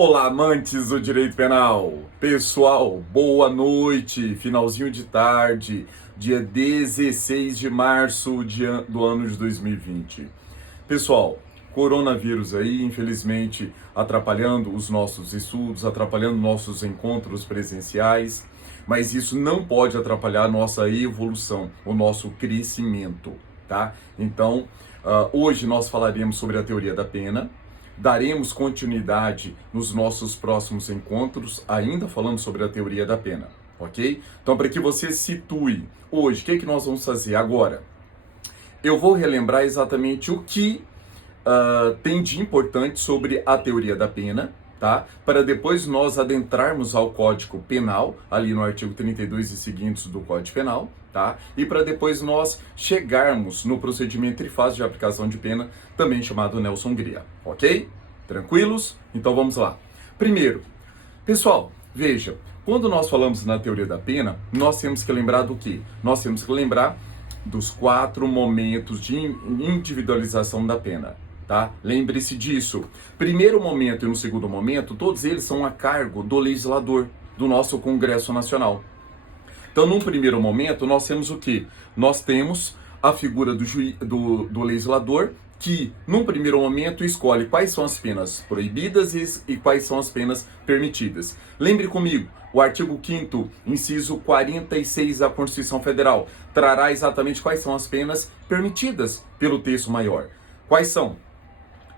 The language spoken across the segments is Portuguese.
Olá, amantes do direito penal! Pessoal, boa noite! Finalzinho de tarde, dia 16 de março do ano de 2020. Pessoal, coronavírus aí, infelizmente, atrapalhando os nossos estudos, atrapalhando nossos encontros presenciais, mas isso não pode atrapalhar a nossa evolução, o nosso crescimento, tá? Então, hoje nós falaremos sobre a teoria da pena. Daremos continuidade nos nossos próximos encontros, ainda falando sobre a teoria da pena, ok? Então, para que você situe hoje, o que nós vamos fazer agora? Eu vou relembrar exatamente o que tem de importante sobre a teoria da pena, tá? Para depois nós adentrarmos ao Código Penal, ali no artigo 32 e seguintes do Código Penal, tá? E para depois nós chegarmos no procedimento trifásico de aplicação de pena, também chamado Nelson Gria, ok? Tranquilos? Então vamos lá. Primeiro, pessoal, veja, quando nós falamos na teoria da pena, nós temos que lembrar do quê? Nós temos que lembrar dos 4 momentos de individualização da pena. Tá? Lembre-se disso. Primeiro momento e no segundo momento, todos eles são a cargo do legislador, do nosso Congresso Nacional. Então, num primeiro momento, nós temos o quê? Nós temos a figura do legislador que, num primeiro momento, escolhe quais são as penas proibidas e quais são as penas permitidas. Lembre comigo, o artigo 5º, inciso 46 da Constituição Federal, trará exatamente quais são as penas permitidas pelo texto maior. Quais são?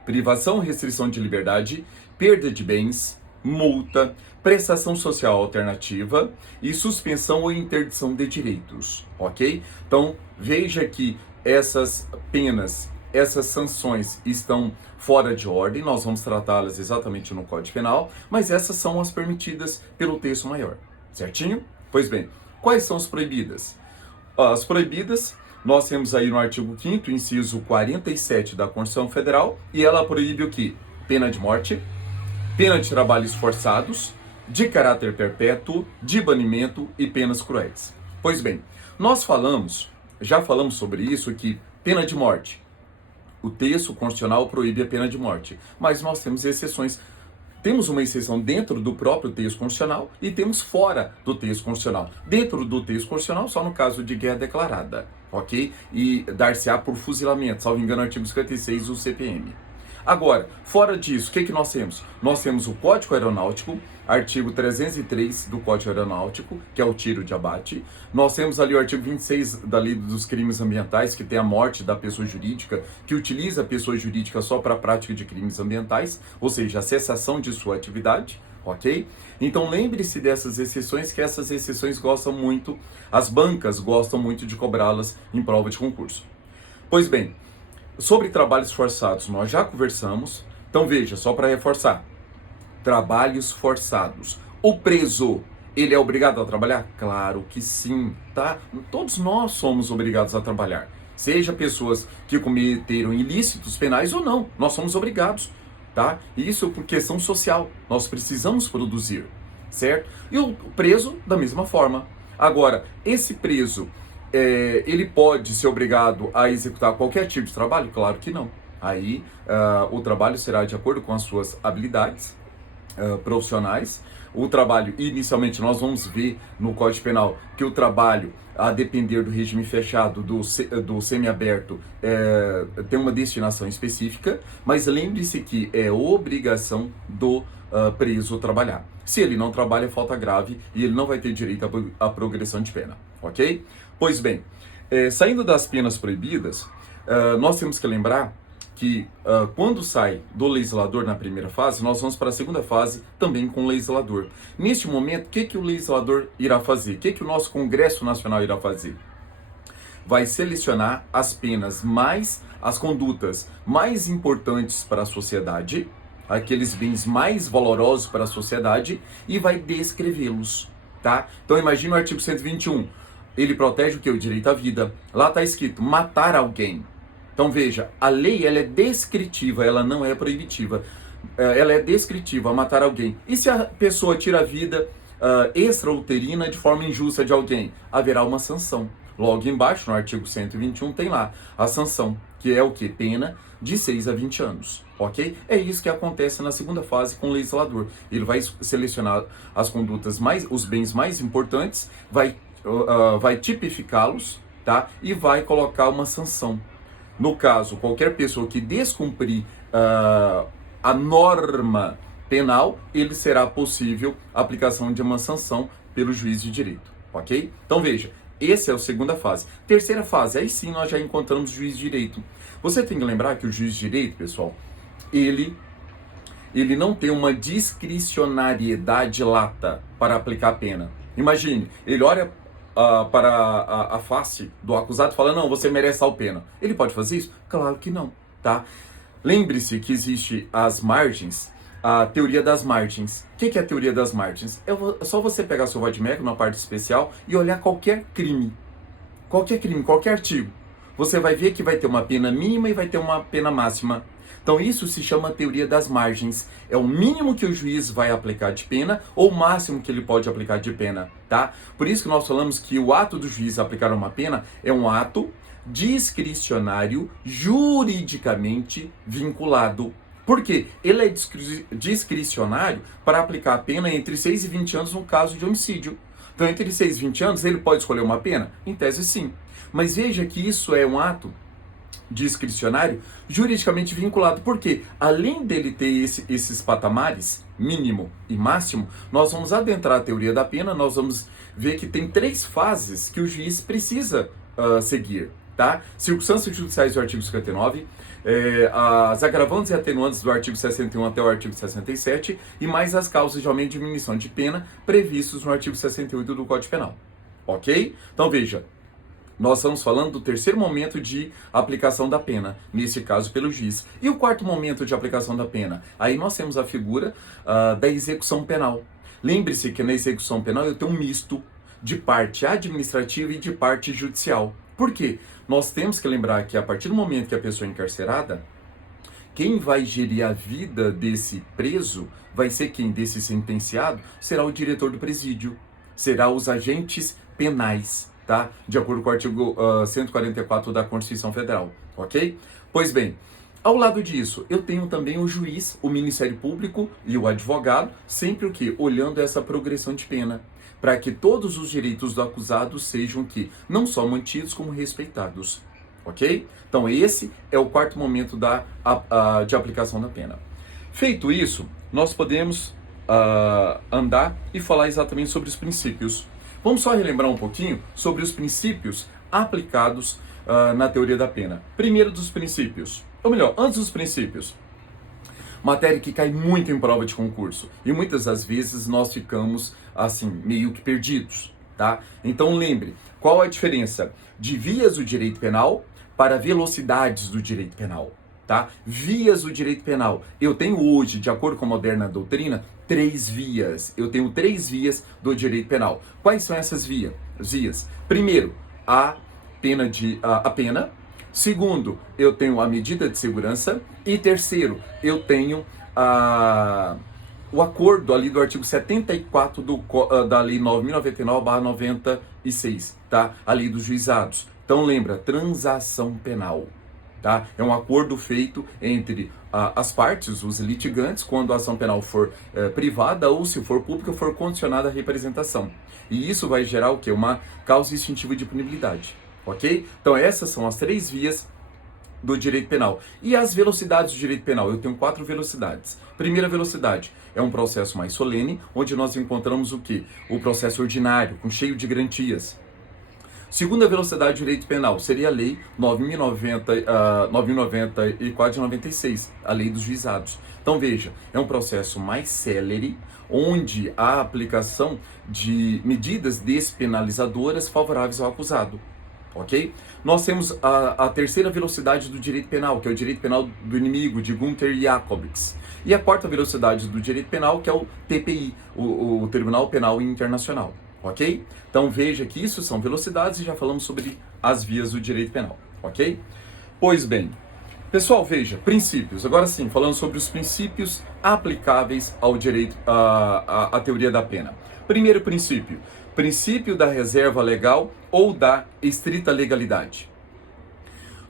Privação ou restrição de liberdade, perda de bens, multa, prestação social alternativa e suspensão ou interdição de direitos, ok? Então, veja que essas penas, essas sanções estão fora de ordem, nós vamos tratá-las exatamente no Código Penal, mas essas são as permitidas pelo texto maior, certinho? Pois bem, quais são as proibidas? As proibidas, nós temos aí no artigo 5º, inciso 47 da Constituição Federal, e ela proíbe o quê? Pena de morte, pena de trabalhos forçados, de caráter perpétuo, de banimento e penas cruéis. Pois bem, nós já falamos sobre isso, que pena de morte, o texto constitucional proíbe a pena de morte, mas nós temos exceções. Temos uma exceção dentro do próprio texto constitucional e temos fora do texto constitucional. Dentro do texto constitucional, só no caso de guerra declarada, ok? E dar-se-á por fuzilamento, salvo engano, artigo 56 do CPM. Agora, fora disso, o que nós temos? Nós temos o Código Aeronáutico, artigo 303 do Código Aeronáutico, que é o tiro de abate. Nós temos ali o artigo 26 da Lei dos Crimes Ambientais, que tem a morte da pessoa jurídica, que utiliza a pessoa jurídica só para a prática de crimes ambientais, ou seja, a cessação de sua atividade, ok? Então lembre-se dessas exceções, que essas exceções gostam muito, as bancas gostam muito de cobrá-las em prova de concurso. Pois bem, sobre trabalhos forçados nós já conversamos, então veja, só para reforçar, trabalhos forçados. O preso, ele é obrigado a trabalhar? Claro que sim, tá? Todos nós somos obrigados a trabalhar. Seja pessoas que cometeram ilícitos penais ou não, nós somos obrigados, tá? Isso por questão social, nós precisamos produzir, certo? E o preso, da mesma forma. Agora, esse preso, ele pode ser obrigado a executar qualquer tipo de trabalho? Claro que não. Aí, o trabalho será de acordo com as suas habilidades profissionais. O trabalho, inicialmente, nós vamos ver no Código Penal que o trabalho, a depender do regime fechado, do semiaberto, tem uma destinação específica, mas lembre-se que é obrigação do preso trabalhar. Se ele não trabalha, é falta grave e ele não vai ter direito à progressão de pena, ok? Pois bem, saindo das penas proibidas, nós temos que lembrar que quando sai do legislador na primeira fase, nós vamos para a segunda fase também com o legislador. Neste momento, o que o legislador irá fazer? O que o nosso Congresso Nacional irá fazer? Vai selecionar as penas as condutas mais importantes para a sociedade, aqueles bens mais valorosos para a sociedade, e vai descrevê-los, tá? Então imagina o artigo 121, ele protege o que? O direito à vida. Lá está escrito, matar alguém. Então veja, a lei ela é descritiva, ela não é proibitiva. Ela é descritiva, matar alguém. E se a pessoa tira a vida extrauterina de forma injusta de alguém? Haverá uma sanção. Logo embaixo, no artigo 121, tem lá a sanção, que é o que? Pena de 6 a 20 anos, ok? É isso que acontece na segunda fase com o legislador. Ele vai selecionar as condutas os bens mais importantes, vai tipificá-los, tá? E vai colocar uma sanção. No caso, qualquer pessoa que descumprir a norma penal, ele será possível a aplicação de uma sanção pelo juiz de direito, ok? Então veja, essa é a segunda fase. Terceira fase, aí sim nós já encontramos o juiz de direito. Você tem que lembrar que o juiz de direito, pessoal, ele não tem uma discricionariedade lata para aplicar a pena. Imagine, ele olha para a face do acusado e fala, não, você merece tal pena. Ele pode fazer isso? Claro que não, tá? Lembre-se que existe as margens, a teoria das margens. O que é a teoria das margens? É só você pegar seu vademecum na parte especial e olhar qualquer crime, qualquer artigo. Você vai ver que vai ter uma pena mínima e vai ter uma pena máxima. Então isso se chama teoria das margens. É o mínimo que o juiz vai aplicar de pena ou o máximo que ele pode aplicar de pena, tá? Por isso que nós falamos que o ato do juiz aplicar uma pena é um ato discricionário, juridicamente vinculado. Por quê? Ele é discricionário para aplicar a pena entre 6 e 20 anos no caso de homicídio. Então, entre 6 e 20 anos, ele pode escolher uma pena? Em tese, sim. Mas veja que isso é um ato discricionário juridicamente vinculado. Porque, além dele ter esses patamares, mínimo e máximo, nós vamos adentrar a teoria da pena, nós vamos ver que tem 3 fases que o juiz precisa seguir. Tá? Circunstâncias judiciais do artigo 59, as agravantes e atenuantes do artigo 61 até o artigo 67 e mais as causas de aumento e diminuição de pena previstos no artigo 68 do Código Penal. Ok? Então veja, nós estamos falando do terceiro momento de aplicação da pena, nesse caso pelo juiz. E o quarto momento de aplicação da pena? Aí nós temos a figura da execução penal. Lembre-se que na execução penal eu tenho um misto de parte administrativa e de parte judicial. Por quê? Nós temos que lembrar que a partir do momento que a pessoa é encarcerada, quem vai gerir a vida desse preso vai ser quem? Desse sentenciado? Será o diretor do presídio, será os agentes penais, tá? De acordo com o artigo 144 da Constituição Federal, ok? Pois bem, ao lado disso, eu tenho também o juiz, o Ministério Público e o advogado, sempre o quê? Olhando essa progressão de pena, para que todos os direitos do acusado sejam que não só mantidos, como respeitados, ok? Então esse é o quarto momento de aplicação da pena. Feito isso, nós podemos andar e falar exatamente sobre os princípios. Vamos só relembrar um pouquinho sobre os princípios aplicados na teoria da pena. Primeiro dos princípios, ou melhor, antes dos princípios, matéria que cai muito em prova de concurso e muitas das vezes nós ficamos assim, meio que perdidos, tá? Então lembre, qual a diferença de vias do direito penal para velocidades do direito penal, tá? Vias do direito penal. Eu tenho hoje, de acordo com a moderna doutrina, 3 vias. Eu tenho 3 vias do direito penal. Quais são essas vias? Primeiro, a pena. Segundo, eu tenho a medida de segurança. E terceiro, eu tenho o acordo ali do artigo 74 da Lei 9.099/96, tá? A Lei dos Juizados. Então lembra, transação penal, tá? É um acordo feito entre as partes, os litigantes, quando a ação penal for privada ou, se for pública, for condicionada à representação. E isso vai gerar o quê? Uma causa extintiva de punibilidade. Ok? Então essas são as 3 vias do direito penal. E as velocidades do direito penal? Eu tenho 4 velocidades. Primeira velocidade é um processo mais solene, onde nós encontramos o quê? O processo ordinário, cheio de garantias. Segunda velocidade do direito penal seria a Lei 9.094 de 96, a Lei dos Juizados. Então veja, é um processo mais célere, onde há a aplicação de medidas despenalizadoras favoráveis ao acusado. Ok? Nós temos a terceira velocidade do direito penal, que é o direito penal do inimigo, de Gunther Jacobs. E a quarta velocidade do direito penal, que é o TPI, o Tribunal Penal Internacional. Ok? Então veja que isso são velocidades e já falamos sobre as vias do direito penal. Ok? Pois bem, pessoal, veja, princípios. Agora sim, falando sobre os princípios aplicáveis ao direito, à teoria da pena. Primeiro princípio. Princípio da reserva legal ou da estrita legalidade.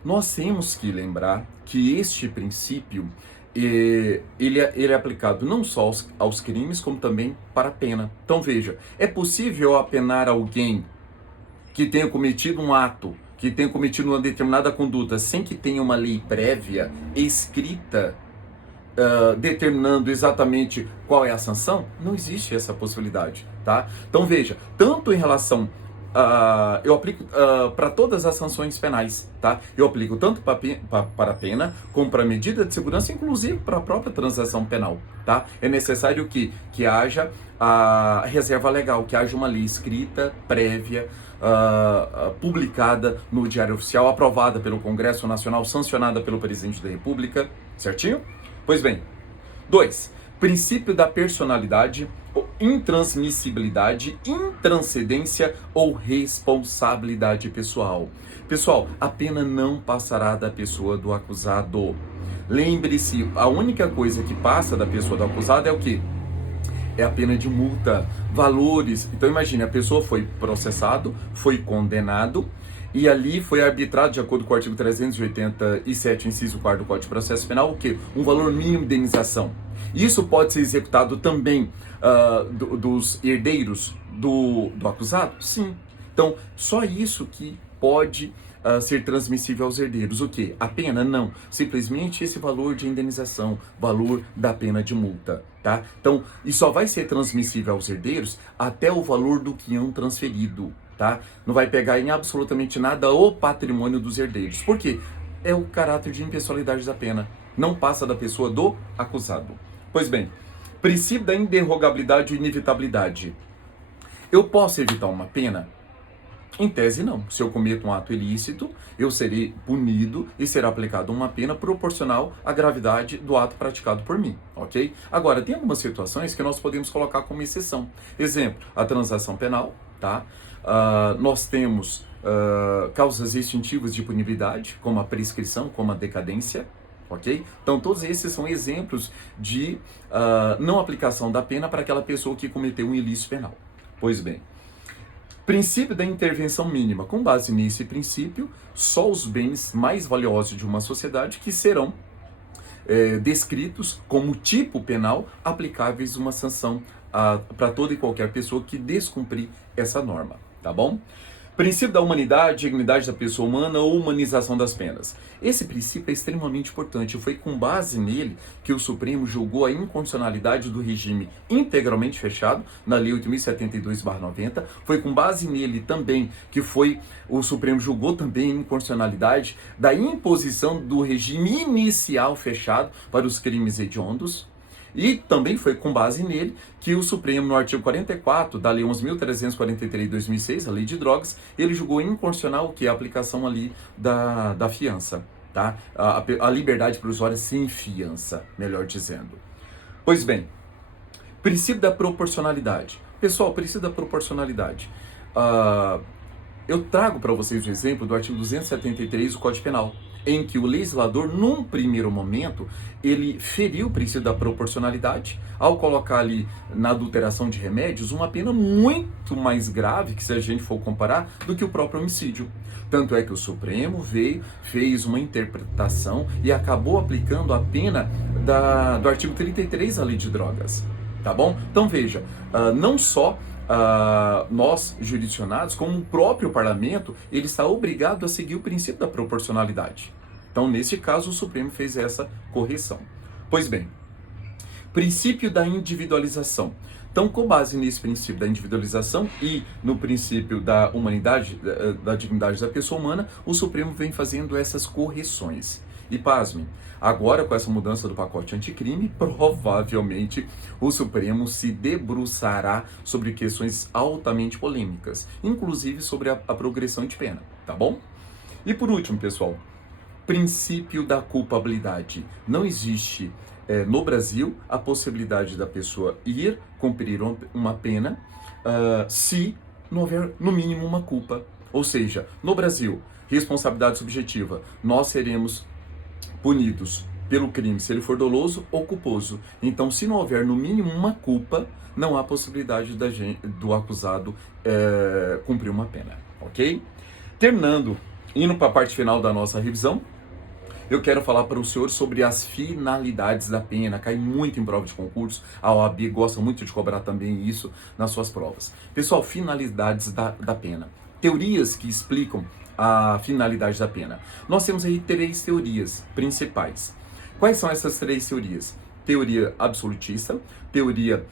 nós temos que lembrar que este princípio ele é aplicado não só aos crimes, como também para a pena. Então veja, é possível apenar alguém que tenha cometido um ato, que tenha cometido uma determinada conduta, sem que tenha uma lei prévia escrita determinando exatamente qual é a sanção? Não existe essa possibilidade, tá? Então veja, tanto em relação eu aplico para todas as sanções penais, tá? Eu aplico tanto para a pena, como para a medida de segurança, inclusive para a própria transação penal, tá? É necessário que haja a reserva legal, que haja uma lei escrita, prévia, publicada no Diário Oficial, aprovada pelo Congresso Nacional, sancionada pelo Presidente da República, certinho? Pois bem, 2. Princípio da personalidade, intransmissibilidade, intranscendência ou responsabilidade pessoal. Pessoal, a pena não passará da pessoa do acusado. Lembre-se, a única coisa que passa da pessoa do acusado é o quê? É a pena de multa, valores. Então imagine, a pessoa foi processado, foi condenado, e ali foi arbitrado, de acordo com o artigo 387, inciso 4 do Código de Processo Penal, o quê? Um valor mínimo de indenização. Isso pode ser executado também dos herdeiros do acusado? Sim. Então, só isso que pode ser transmissível aos herdeiros. O quê? A pena? Não. Simplesmente esse valor de indenização, valor da pena de multa, tá? Então, e só vai ser transmissível aos herdeiros até o valor do quinhão transferido, tá? Não vai pegar em absolutamente nada o patrimônio dos herdeiros. Por quê? É o caráter de impessoalidade da pena. Não passa da pessoa do acusado. Pois bem, princípio da inderrogabilidade e inevitabilidade. Eu posso evitar uma pena? Em tese, não. Se eu cometo um ato ilícito, eu serei punido e será aplicada uma pena proporcional à gravidade do ato praticado por mim, ok? Agora, tem algumas situações que nós podemos colocar como exceção. Exemplo, a transação penal, tá? Nós temos causas extintivas de punibilidade, como a prescrição, como a decadência, ok? Então, todos esses são exemplos de não aplicação da pena para aquela pessoa que cometeu um ilícito penal. Pois bem, princípio da intervenção mínima. Com base nesse princípio, só os bens mais valiosos de uma sociedade que serão descritos como tipo penal aplicáveis uma sanção para toda e qualquer pessoa que descumprir essa norma, tá bom? Princípio da humanidade, dignidade da pessoa humana ou humanização das penas. Esse princípio é extremamente importante. Foi com base nele que o Supremo julgou a inconstitucionalidade do regime integralmente fechado, na Lei 8.072/90. Foi com base nele também que o Supremo julgou também a inconstitucionalidade da imposição do regime inicial fechado para os crimes hediondos. E também foi com base nele que o Supremo, no artigo 44 da Lei 11.343 de 2006, a Lei de Drogas, ele julgou inconstitucional o que? A aplicação ali da fiança, tá? A liberdade provisória sem fiança, melhor dizendo. Pois bem, princípio da proporcionalidade. Pessoal, princípio da proporcionalidade. Eu trago para vocês o exemplo do artigo 273 do Código Penal, em que o legislador, num primeiro momento, ele feriu o princípio da proporcionalidade ao colocar ali na adulteração de remédios uma pena muito mais grave, que se a gente for comparar, do que o próprio homicídio. Tanto é que o Supremo fez uma interpretação e acabou aplicando a pena do artigo 33 da Lei de Drogas, tá bom? Então veja, não só nós, jurisdicionados, como o próprio parlamento, ele está obrigado a seguir o princípio da proporcionalidade. Então, neste caso, o Supremo fez essa correção. Pois bem, princípio da individualização. Então, com base nesse princípio da individualização e no princípio da humanidade, da dignidade da pessoa humana, o Supremo vem fazendo essas correções. E pasmem, agora com essa mudança do pacote anticrime, provavelmente o Supremo se debruçará sobre questões altamente polêmicas, inclusive sobre a progressão de pena, tá bom? E por último, pessoal, princípio da culpabilidade. Não existe no Brasil a possibilidade da pessoa ir cumprir uma pena se não houver no mínimo uma culpa. Ou seja, no Brasil, responsabilidade subjetiva, nós seremos punidos pelo crime se ele for doloso ou culposo. Então, se não houver no mínimo uma culpa, não há possibilidade do acusado cumprir uma pena, ok? Terminando Indo para a parte final da nossa revisão, eu quero falar para o senhor sobre as finalidades da pena. Cai muito em prova de concurso, a OAB gosta muito de cobrar também isso nas suas provas. Pessoal, finalidades da pena. Teorias que explicam a finalidade da pena. Nós temos aí 3 teorias principais. Quais são essas 3 teorias? Teoria absolutista, teoria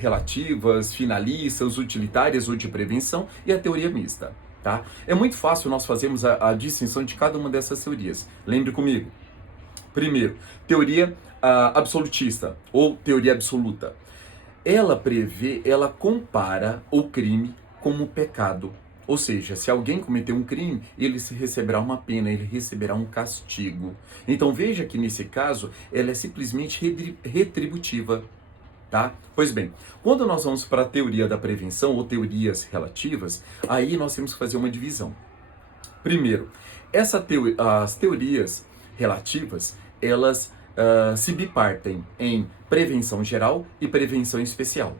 relativas, finalistas, utilitárias ou de prevenção e a teoria mista. Tá? É muito fácil nós fazermos a distinção de cada uma dessas teorias. Lembre comigo. Primeiro, teoria absolutista ou teoria absoluta. Ela prevê, ela compara o crime como pecado. Ou seja, se alguém cometeu um crime, ele receberá uma pena, ele receberá um castigo. Então veja que nesse caso, ela é simplesmente retributiva. Tá? Pois bem, quando nós vamos para a teoria da prevenção ou teorias relativas, aí nós temos que fazer uma divisão. Primeiro, as teorias relativas, elas se bipartem em prevenção geral e prevenção especial.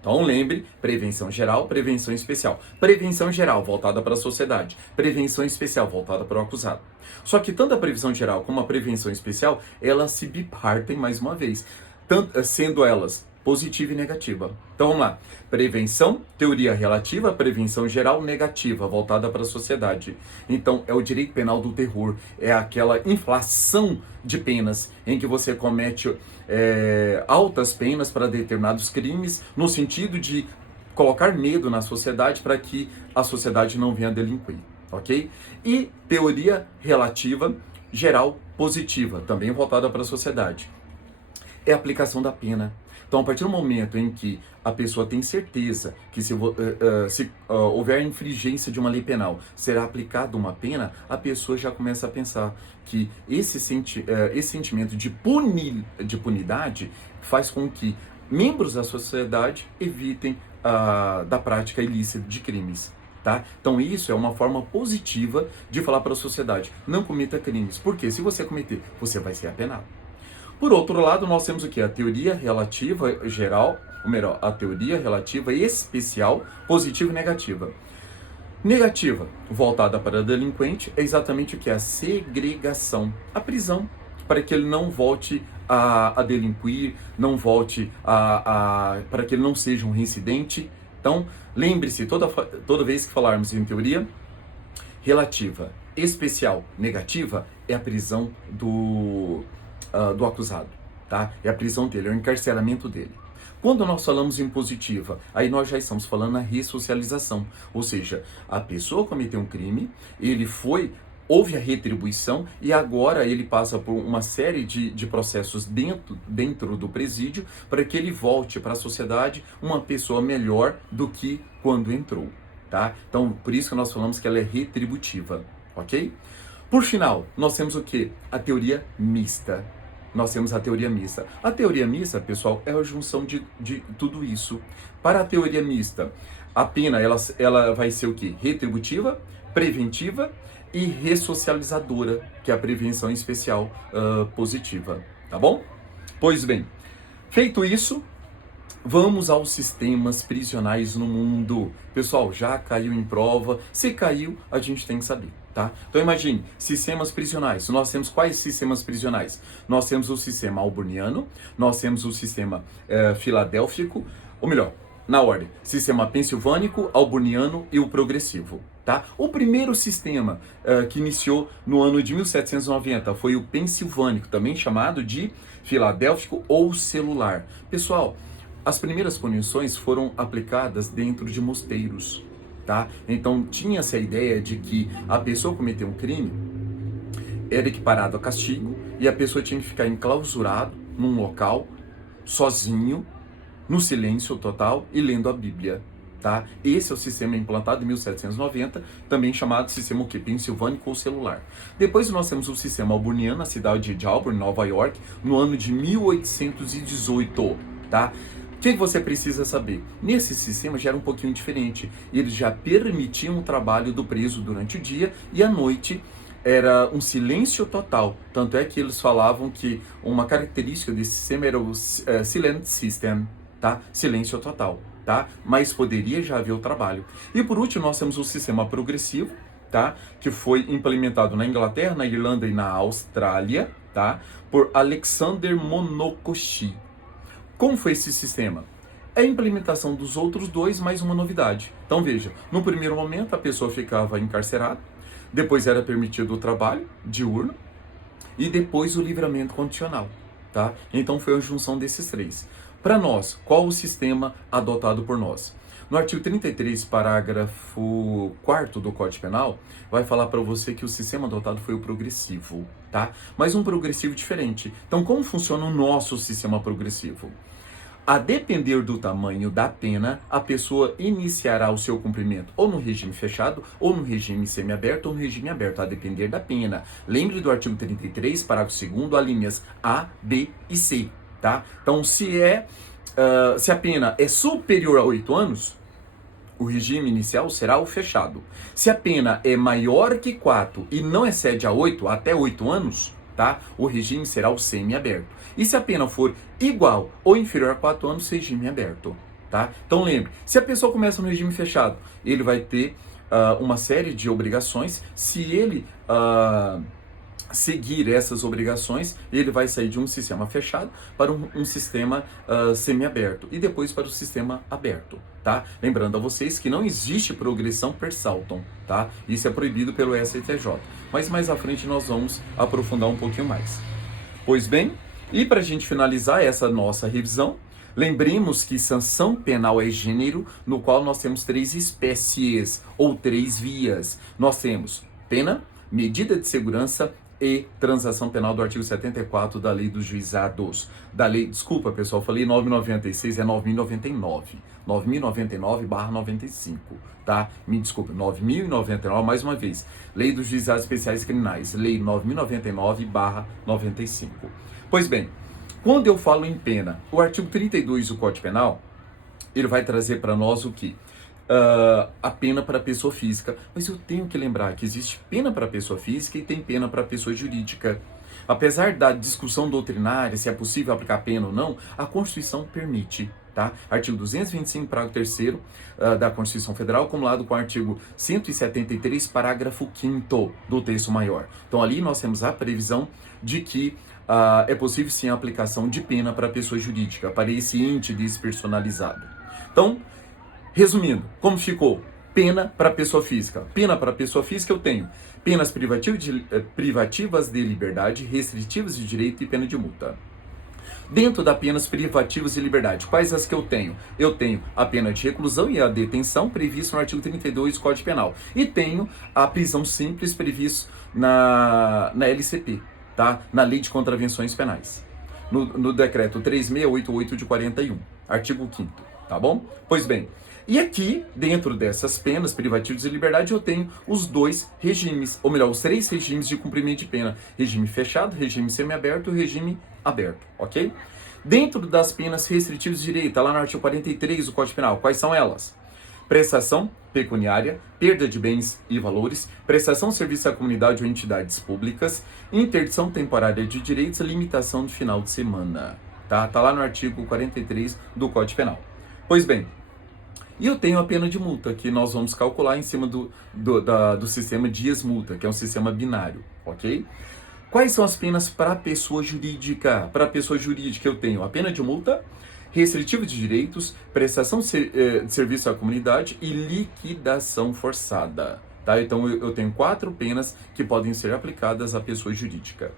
Então lembre, prevenção geral, prevenção especial. Prevenção geral voltada para a sociedade, prevenção especial voltada para o acusado. Só que tanto a prevenção geral como a prevenção especial, elas se bipartem mais uma vez, sendo elas positiva e negativa. Então vamos lá. Prevenção, teoria relativa, prevenção geral, negativa, voltada para a sociedade. Então é o direito penal do terror, é aquela inflação de penas em que você comete altas penas para determinados crimes, no sentido de colocar medo na sociedade para que a sociedade não venha a delinquir, ok? E teoria relativa, geral, positiva, também voltada para a sociedade. É a aplicação da pena. Então, a partir do momento em que a pessoa tem certeza que se houver infringência de uma lei penal, será aplicada uma pena, a pessoa já começa a pensar que esse sentimento de punidade faz com que membros da sociedade evitem da prática ilícita de crimes. Tá? Então isso é uma forma positiva de falar para a sociedade: não cometa crimes, porque se você cometer, você vai ser apenado. Por outro lado, nós temos o que? A teoria relativa geral, ou melhor, a teoria relativa especial, positiva e negativa. Negativa, voltada para o delinquente, é exatamente o que? A segregação, a prisão, para que ele não volte a delinquir, não volte para que ele não seja um reincidente. Então, lembre-se, toda vez que falarmos em teoria relativa, especial, negativa, é a prisão do acusado, tá? É a prisão dele, é o encarceramento dele. Quando nós falamos em positiva, aí nós já estamos falando na ressocialização, ou seja, a pessoa cometeu um crime, houve a retribuição e agora ele passa por uma série de processos dentro do presídio para que ele volte para a sociedade uma pessoa melhor do que quando entrou, tá? Então, por isso que nós falamos que ela é retributiva, ok? Por final, nós temos o que? A teoria mista. Nós temos a teoria mista. A teoria mista, pessoal, é a junção de tudo isso. Para a teoria mista, a pena ela vai ser o quê? Retributiva, preventiva e ressocializadora, que é a prevenção especial positiva. Tá bom? Pois bem, feito isso, vamos aos sistemas prisionais no mundo. Pessoal, já caiu em prova. Se caiu, a gente tem que saber. Tá? Então imagine, sistemas prisionais. Nós temos quais sistemas prisionais? Nós temos o sistema alborniano, nós temos o sistema filadélfico, ou melhor, na ordem, sistema pensilvânico, alborniano e o progressivo. Tá? O primeiro sistema que iniciou no ano de 1790 foi o pensilvânico, também chamado de filadélfico ou celular. Pessoal, as primeiras punições foram aplicadas dentro de mosteiros. Tá? Então tinha-se a ideia de que a pessoa cometeu um crime, era equiparado a castigo e a pessoa tinha que ficar enclausurado num local, sozinho, no silêncio total e lendo a Bíblia. Tá? Esse é o sistema implantado em 1790, também chamado sistema o quê? Pensilvânico ou celular. Depois nós temos o sistema alborniano, na cidade de Auburn, Nova York, no ano de 1818. Tá? O que você precisa saber? Nesse sistema já era um pouquinho diferente. Eles já permitiam o trabalho do preso durante o dia e à noite era um silêncio total. Tanto é que eles falavam que uma característica desse sistema era o silent system, tá? Silêncio total. tá? Mas poderia já haver o trabalho. E por último, nós temos o sistema progressivo, tá? Que foi implementado na Inglaterra, na Irlanda e na Austrália, tá? Por Alexander Monokoshi. Como foi esse sistema? É a implementação dos outros dois, mais uma novidade. Então veja, no primeiro momento a pessoa ficava encarcerada, depois era permitido o trabalho diurno e depois o livramento condicional, tá? Então foi a junção desses três. Para nós, qual o sistema adotado por nós? No artigo 33, parágrafo 4º do Código Penal, vai falar para você que o sistema adotado foi o progressivo, tá? Mas um progressivo diferente. Então, como funciona o nosso sistema progressivo? A depender do tamanho da pena, a pessoa iniciará o seu cumprimento ou no regime fechado, ou no regime semiaberto, ou no regime aberto, a depender da pena. Lembre do artigo 33, parágrafo 2º, alíneas A, B e C, tá? Então, se a pena é superior a 8 anos, o regime inicial será o fechado. Se a pena é maior que 4 e não excede a 8, até 8 anos, tá? O regime será o semiaberto. E se a pena for igual ou inferior a 4 anos, regime aberto, tá? Então lembre, se a pessoa começa no regime fechado, ele vai ter uma série de obrigações. Se ele seguir essas obrigações, ele vai sair de um sistema fechado para um sistema semiaberto e depois para o sistema aberto, tá? Lembrando a vocês que não existe progressão per saltum, tá? Isso é proibido pelo STJ, mas mais à frente nós vamos aprofundar um pouquinho mais. Pois bem, e para a gente finalizar essa nossa revisão, lembremos que sanção penal é gênero no qual nós temos 3 espécies ou 3 vias. Nós temos pena, medida de segurança e transação penal do artigo 74 da Lei dos Juizados. Desculpa pessoal, falei 9.096, é 9.099. 9.099/95, tá? Me desculpe, 9.099, mais uma vez. Lei dos Juizados Especiais Criminais, Lei 9.099/95. Pois bem, quando eu falo em pena, o artigo 32 do Código Penal, ele vai trazer para nós o quê? A pena para pessoa física. Mas eu tenho que lembrar que existe pena para pessoa física e tem pena para pessoa jurídica. Apesar da discussão doutrinária, se é possível aplicar pena ou não, a Constituição permite, tá? Artigo 225, parágrafo 3º da Constituição Federal, acumulado com o artigo 173, parágrafo 5º do texto maior. Então ali nós temos a previsão de que é possível sim a aplicação de pena para pessoa jurídica, para esse ente despersonalizado. Então, resumindo, como ficou? Pena para pessoa física. Pena para pessoa física eu tenho penas privativas de liberdade, restritivas de direito e pena de multa. Dentro das penas privativas de liberdade, quais as que eu tenho? Eu tenho a pena de reclusão e a detenção prevista no artigo 32 do Código Penal. E tenho a prisão simples prevista na LCP, tá? Na Lei de Contravenções Penais. No decreto 3688 de 41, artigo 5º, tá bom? Pois bem, e aqui, dentro dessas penas privativas de liberdade, eu tenho os 2 regimes, ou melhor, os 3 regimes de cumprimento de pena. Regime fechado, regime semiaberto e regime aberto, ok? Dentro das penas restritivas de direito, lá no artigo 43 do Código Penal, quais são elas? Prestação pecuniária, perda de bens e valores, prestação de serviço à comunidade ou entidades públicas, interdição temporária de direitos e limitação de final de semana, tá? Tá lá no artigo 43 do Código Penal. Pois bem, e eu tenho a pena de multa, que nós vamos calcular em cima do sistema dias-multa, que é um sistema binário, ok? Quais são as penas para a pessoa jurídica? Para a pessoa jurídica eu tenho a pena de multa, restritivo de direitos, prestação de serviço à comunidade e liquidação forçada, tá? Então eu tenho 4 penas que podem ser aplicadas à pessoa jurídica.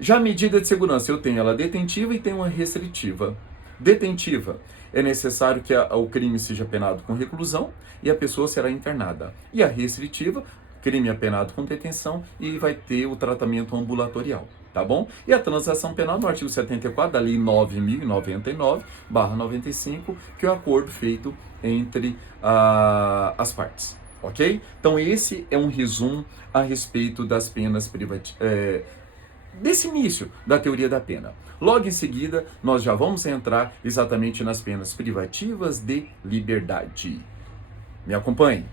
Já a medida de segurança, eu tenho ela detentiva e tenho uma restritiva. Detentiva, é necessário que o crime seja penado com reclusão e a pessoa será internada. E a restritiva, crime é penado com detenção e vai ter o tratamento ambulatorial, tá bom? E a transação penal no artigo 74 da Lei 9.099/95, que é o acordo feito entre as partes, ok? Então esse é um resumo a respeito das penas desse início da teoria da pena. Logo em seguida, nós já vamos entrar exatamente nas penas privativas de liberdade. Me acompanhe.